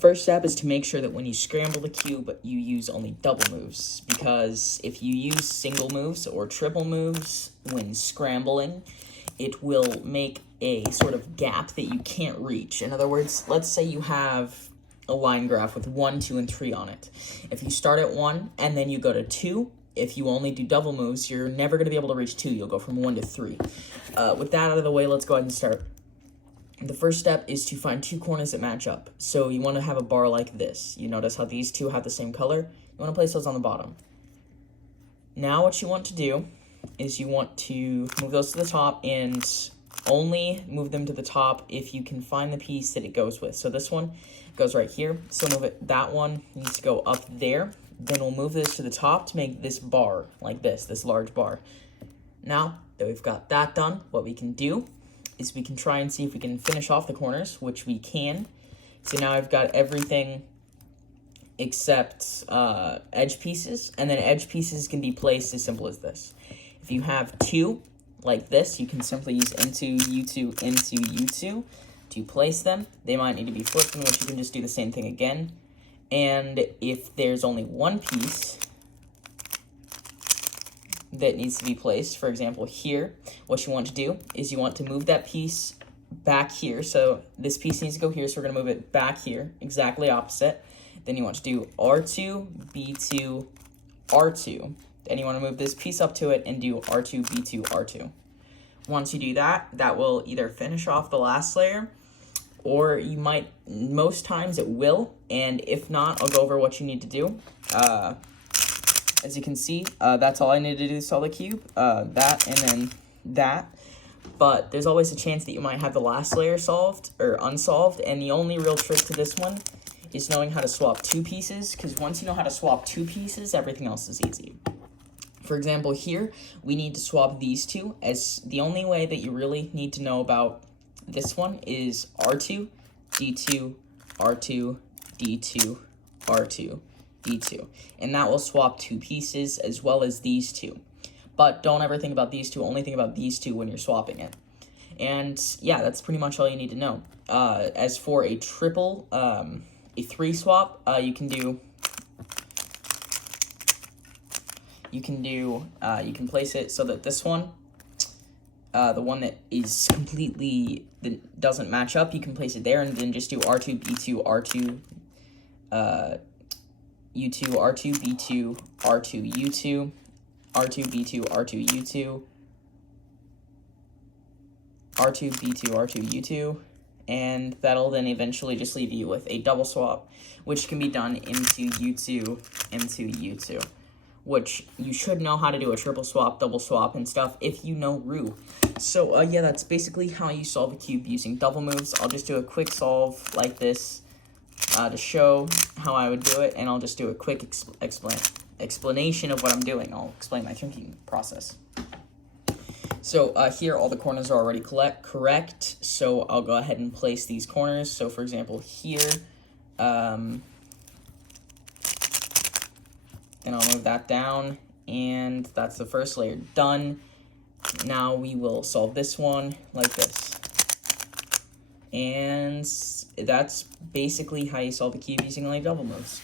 first step is to make sure that when you scramble the cube, you use only double moves, because if you use single moves or triple moves when scrambling, it will make a sort of gap that you can't reach. In other words, let's say you have a line graph with 1, 2, and 3 on it. If you start at 1 and then you go to 2, if you only do double moves, you're never going to be able to reach 2. You'll go from 1 to 3. With that out of the way, let's go ahead and start. The first step is to find 2 corners that match up. So you want to have a bar like this. You notice how these two have the same color? You want to place those on the bottom. Now what you want to do is you want to move those to the top, and only move them to the top if you can find the piece that it goes with. So this one goes right here. So move it. That one needs to go up there. Then we'll move this to the top to make this bar like this large bar. Now that we've got that done, what we can do is we can try and see if we can finish off the corners, which we can. So now I've got everything except edge pieces, and then edge pieces can be placed as simple as this. If you have 2 like this, you can simply use into U2 into U2 to place them. They might need to be flipped, in which you can just do the same thing again. And if there's only 1 piece that needs to be placed, for example here, what you want to do is you want to move that piece back here. So this piece needs to go here, so we're going to move it back here, exactly opposite. Then you want to do R2, B2, R2. Then you want to move this piece up to it and do R2, B2, R2. Once you do that, that will either finish off the last layer, or you might, most times it will, and if not, I'll go over what you need to do. As you can see, that's all I need to do to solve the cube, that and then that. But there's always a chance that you might have the last layer solved or unsolved, and the only real trick to this one is knowing how to swap 2 pieces, because once you know how to swap 2 pieces, everything else is easy. For example, here, we need to swap these 2, as the only way that you really need to know about this one is R2, D2, R2, D2, R2, D2. And that will swap 2 pieces as well as these 2. But don't ever think about these 2, only think about these 2 when you're swapping it. And yeah, that's pretty much all you need to know. As for a triple, a 3 swap, you can place it so that this one, the one that is completely, that doesn't match up, you can place it there, and then just do R2, B2, R2, U2, R2, B2, R2, U2, R2, B2, R2, U2, R2, B2, R2, U2, and that'll then eventually just leave you with a double swap, which can be done into U2, into U2. Which you should know how to do a triple swap, double swap, and stuff if you know Roo. So, yeah, that's basically how you solve a cube using double moves. I'll just do a quick solve like this to show how I would do it, and I'll just do a quick explanation of what I'm doing. I'll explain my thinking process. So, here all the corners are already correct, so I'll go ahead and place these corners. So, for example, here, and I'll move that down, and that's the first layer done. Now we will solve this one like this. And that's basically how you solve a cube using only double moves.